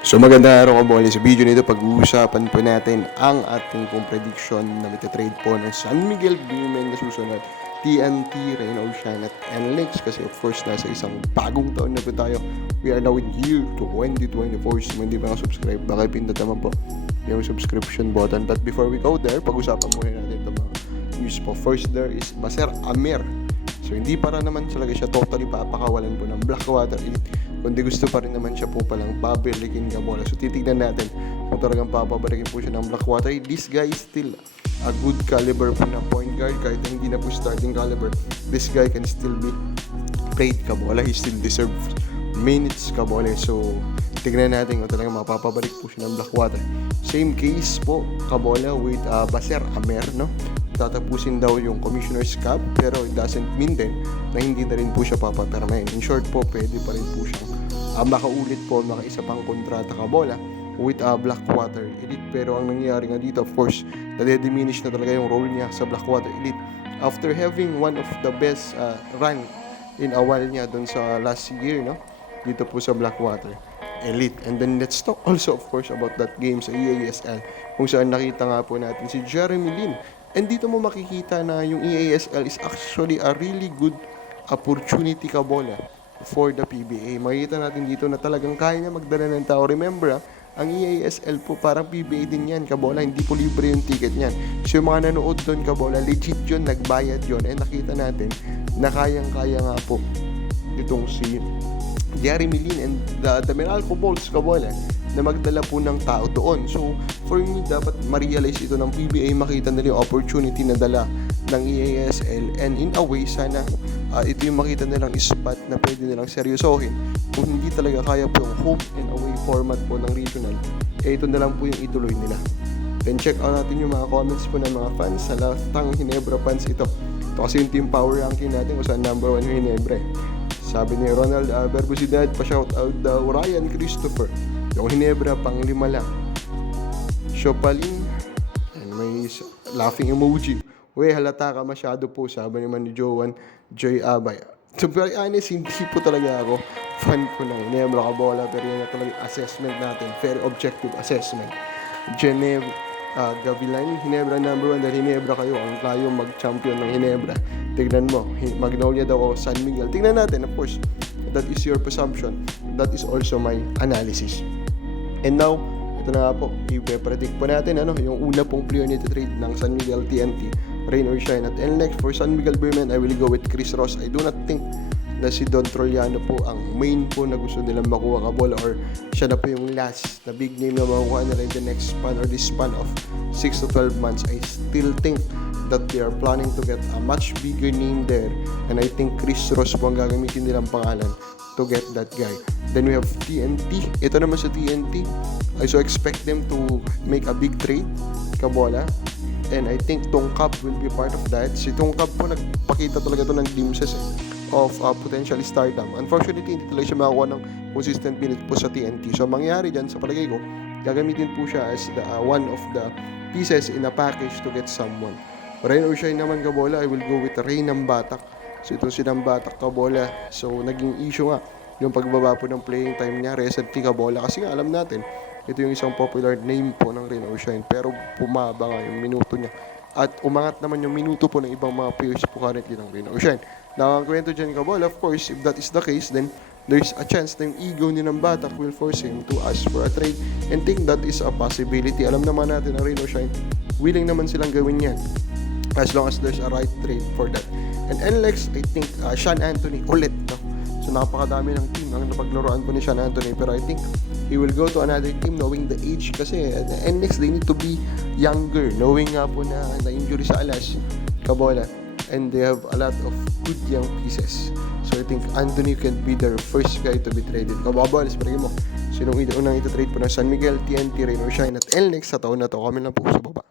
So magandang araw ka Bole. Sa video nito pag-uusapan po natin ang ating pong prediction na mitatrade po ng San Miguel Beermen na susunod, TNT, Rain or Shine at NLEX kasi of course nasa isang bagong taon na po tayo. We are now in year 2024. So kung hindi pa subscribe, baka pindot naman po yung subscription button. But before we go there, pag-usapan muna natin itong mga news po. First there is Baser Amer. So hindi para naman talaga siya totally papakawalan po ng Blackwater Elite, kundi gusto pa rin naman siya po palang babalikin nga bola. So titignan natin kung talagang papabalikin po siya ng Blackwater. This guy is still a good caliber po na point guard. Kahit hindi na po starting caliber, this guy can still be played kabola. He still deserves minutes kabola. So tignan natin kung talagang mapapabalik po siya ng Blackwater. Same case po kabola with Baser Amer, no? Tatapusin daw yung Commissioner's Cup, pero it doesn't mean din na hindi na rin po siya papapermahin. In short po, pwede pa rin po siyang makaulit po, makaisa pang kontrata kabola with Blackwater Elite. Pero ang nangyayari nga dito, of course, nade-diminish na talaga yung role niya sa Blackwater Elite after having one of the best run in a while niya doon sa last year, no? Dito po sa Blackwater Elite. And then let's talk also of course about that game sa EASL kung saan nakita nga po natin si Jeremy Lin. And dito mo makikita na yung EASL is actually a really good opportunity kabola for the PBA. Makikita natin dito na talagang kaya niya magdala ng tao. Remember, ang EASL po parang PBA din yan kabola, hindi po libre yung ticket niyan. So yung mga nanood doon kabola, legit yun, nagbayad yun. And nakita natin na kayang-kaya nga po itong si Jeremy Lin and the Meralco Bulls kabola na magdala po ng tao doon. So, for me, dapat ma-realize ito ng PBA, makita nila yung opportunity na dala ng EASL, and in a way, sana ito yung makita nilang spot na pwede nilang seryosohin. Kung hindi talaga kaya po yung home and away format po ng regional, ito na lang po yung ituloy nila. Then check out natin yung mga comments po ng mga fans sa Latang Ginebra fans ito. Ito kasi yung team power ranking natin kung saan number 1 yung Ginebra. Sabi ni Ronald Berbusidad, pa-shout out daw Ryan Christopher. Yung Ginebra, pang 5 lang. Shopalin, and may laughing emoji. Uy, halata ka masyado po, sabi naman ni Joan J. Abay. To be honest, hindi po talaga ako fan ko ng Ginebra kabola, pero yun na talaga assessment natin. Very objective assessment. Gavilan, Ginebra number 1 dahil Ginebra kayo, ang tayo mag-champion ng Ginebra. Tignan mo, Magnolia daw o San Miguel. Tignan natin, of course, that is your presumption. That is also my analysis. And now, ito na nga po, i-predict po natin yung una pong player nito trade ng San Miguel TNT, Rain or Shine at NLEX. For San Miguel Beermen, I will go with Chris Ross. I do not think na si Don Trollano po ang main po na gusto nilang makuha kabola, or siya na po yung last na big name na makuha nila in the next span or this span of 6 to 12 months. I still think that they are planning to get a much bigger name there, and I think Chris Ross po ang gagamitin nilang pangalan to get that guy. Then we have TNT. Ito naman sa TNT, I so expect them to make a big trade kabola, and I think Tongkap will be part of that. Si Tongkap po nagpakita talaga to ng glimpses of potential stardom. Unfortunately, hindi talaga siya makakuha ng consistent minutes po sa TNT. So mangyayari dyan sa palagay ko, gagamitin po siya as one of the pieces in a package to get someone. Rain or Shine naman kabola, I will go with Rain ng Batak. So itong si ng Batak kabola, so naging issue nga yung pagbaba po ng playing time niya recently kabola, kasi nga alam natin ito yung isang popular name po ng Rain or Shine, pero bumaba nga yung minuto niya at umangat naman yung minuto po ng ibang mga players po currently ng Rain or Shine. Now ang kwento dyan kabola, of course, if that is the case, then there's a chance na yung ego ni ng Batak will force him to ask for a trade, and think that is a possibility. Alam naman natin ang Rain or Shine, willing naman silang gawin yan as long as there's a right trade for that. And NLEX, I think Sean Anthony ulit, no? So napakadami ng team ang napaglaruan po ni Sean Anthony, pero I think he will go to another team knowing the age, kasi NLEX they need to be younger, knowing nga po na injury sa alas kabola, and they have a lot of good young pieces. So I think Anthony can be their first guy to be traded. Kabola, sabihin mo, sinong unang ito-trade po ng San Miguel, TNT, Rain or Shine at NLEX sa taon na to? Kami lang po sa baba.